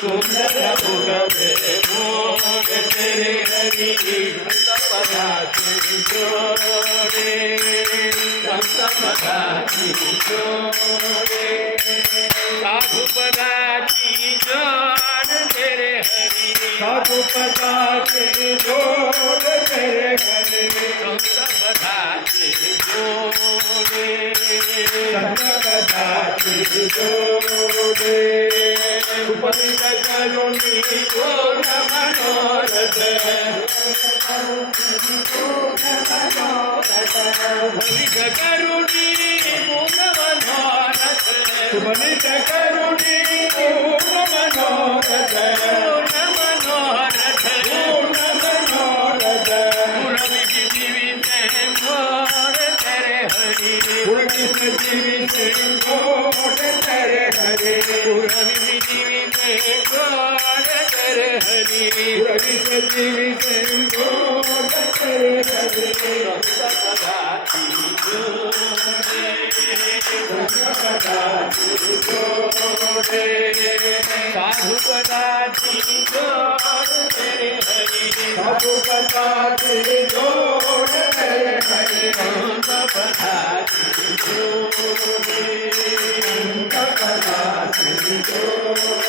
सुंदर भुगवे मोर तेरे हरि संत पदाची जोड़े संत पदाची जोड़े साधु पदाची जोड़ तेरे हरि साधु पदाची जोड़ तेरे हरि संत पदाची जोड़े संत पदाची जोड़े उपनिष करुणी जोड़ मनोरथ उपनिष करुणी पूर्ण मनोरथ सुमनित करुणी पूर्ण मनोरथ पूर्ण मनोरथ पूर्ण मनोरथ पुरविष जीविते मोर तेरे हरि पुरविष जीविते मोर तेरे हरि पुरविष जीविते मोर तेरे हरि पुरविष जीविते मोर तेरे हरि पदाची जोड़े पदाची जोड़े साधु पदाची जोड़ तेरे हरि साधु पदाची जोड़ तेरे हरि संत पदाची जोड़े पदाची जोड़